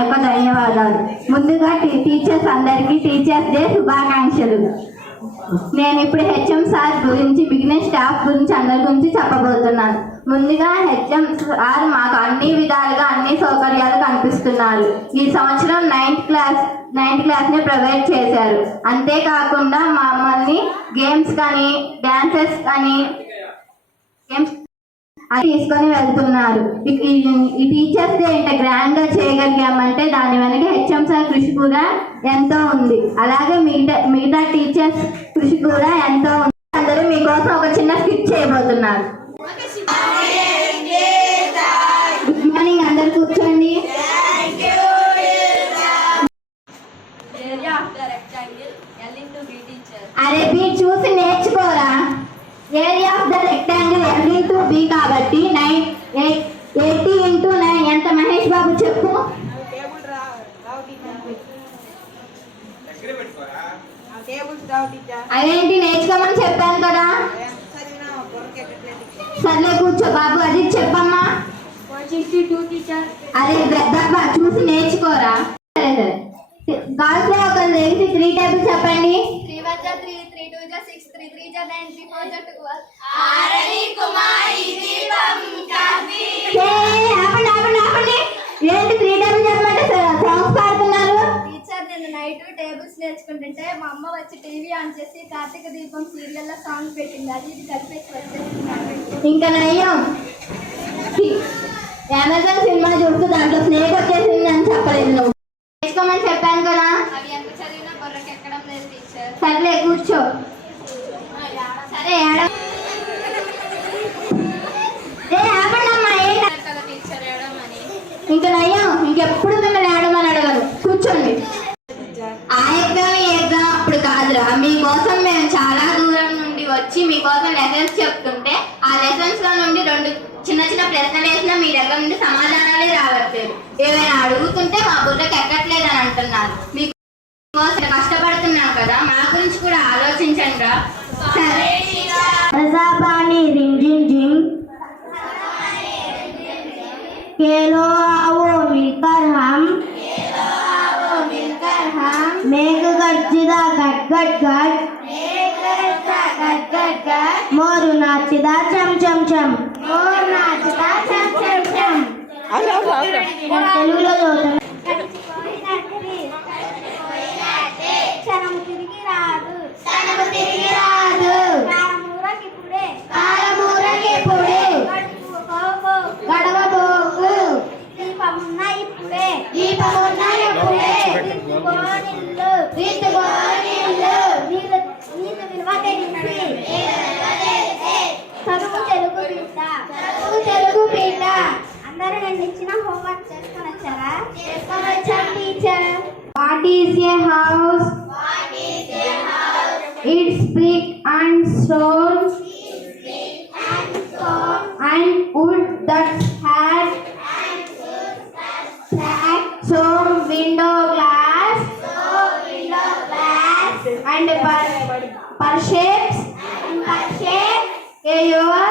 యొక్క ధన్యవాదాలు. ముందుగా టీచర్స్ అందరికీ టీచర్స్ డే శుభాకాంక్షలు. నేను ఇప్పుడు హెచ్ఎం సార్ గురించి మిగిలిన స్టాఫ్ గురించి అందరి గురించి చెప్పబోతున్నాను. ముందుగా హెచ్ఎం సార్ మాకు అన్ని విధాలుగా అన్ని సౌకర్యాలు కల్పిస్తున్నారు. ఈ సంవత్సరం నైన్త్ క్లాస్ని ప్రొవైడ్ చేశారు. అంతేకాకుండా మమ్మల్ని గేమ్స్ కానీ డాన్సెస్ కానీ తీసుకొని వెళ్తున్నారు. ఈ టీచర్స్ డే ఇంత గ్రాండ్ గా చేయగలిగామంటే దాని వెనక హెచ్ఎం సార్ కృషి కూడా ఎంతో ఉంది. అలాగే మిగతా టీచర్స్ కృషి కూడా ఎంతో ఉంది. అందరూ మీకోసం ఒక చిన్న స్కిట్ చేయబోతున్నారు. గుడ్ మార్నింగ్, అందరు కూర్చోండి. అరే బీ చూసి నేర్చుకోరా. Area of the rectangle L into B కాబట్టి 80 into 9 ఎంత మహేష్ బాబు చెప్పు. అదేంటి నేర్చుకోమని చెప్పాను కదా. సర్లే కూర్చో బాబు, అది చెప్పమ్మా. అదే పెద్దబ్బా చూసి నేర్చుకోరా. సరే సరే గాల్స్ లో ఒక లేచి 3 టేబుల్స్ చెప్పండి. 3 1 3 3 2 6 3 3 9 3 4 12 ఆరని కుమారి దీపం కాఫీ. ఆపండి. ఏంటి 3 టేబుల్స్ చెప్పమంటే సాంగ్స్ పాడుతున్నారు. టీచర్ నేను నైట్ టేబుల్స్ నేర్చుకుంటుంటే మా అమ్మ వచ్చి టీవీ ఆన్ చేసి కార్తీక దీపం సీరియల్ లో సాంగ్ పెట్టింది. అది ఇది కలిపేసి వచ్చేసింది. ఇంకా నయ్యం అమెజాన్ సినిమా చూస్తూ దాంట్లో స్నేక్ వచ్చేసింది అని చెప్పలేదు. నువ్వు నేర్చుకోమని చెప్పాను కదా. అవి ఎంత చదివినా బుర్రకి ఎక్కడం లేదు టీచర్. సర్లే కూర్చో. సరే టీచర్ ఏడమని ఇంకా నయ్యం ఇంకెప్పుడు మిమ్మల్ని ఏడమని అడగను. కూర్చోండి. ఆ ఎగ్జామ్ ఈ ఎగ్జామ్ అప్పుడు కాదురా. మీకోసం మేము చాలా దూరం నుండి వచ్చి మీకోసం లెసన్స్ చెప్తుంటే ఆ లెసన్స్ లో నుండి 2 చిన్న చిన్న ప్రశ్నలు వేసినా మీ దగ్గర నుండి సమాధానాలే రావట్లేదు. ఏమైనా అడుగుతుంటే మా బుర్రకి ఎక్కట్లేదు అని అంటున్నారు. మీకోసం కష్టపడుతున్నాం కదా, మా గురించి కూడా ఆలోచించండి రా. సరే ప్రజాపాణి రింజింగ్ జింగ్ खेलो आओ मिलकर हम मेघ गर्जिदा गट गट मोर नाचदा चम चम चम తెలుగులో అందరూ నేను ఇచ్చిన హోంవర్క్ చేసుకొని వచ్చారా? చేసుకొని వచ్చాం teacher. What is a house? It's brick and stone and wood that has some window glass and per shapes a your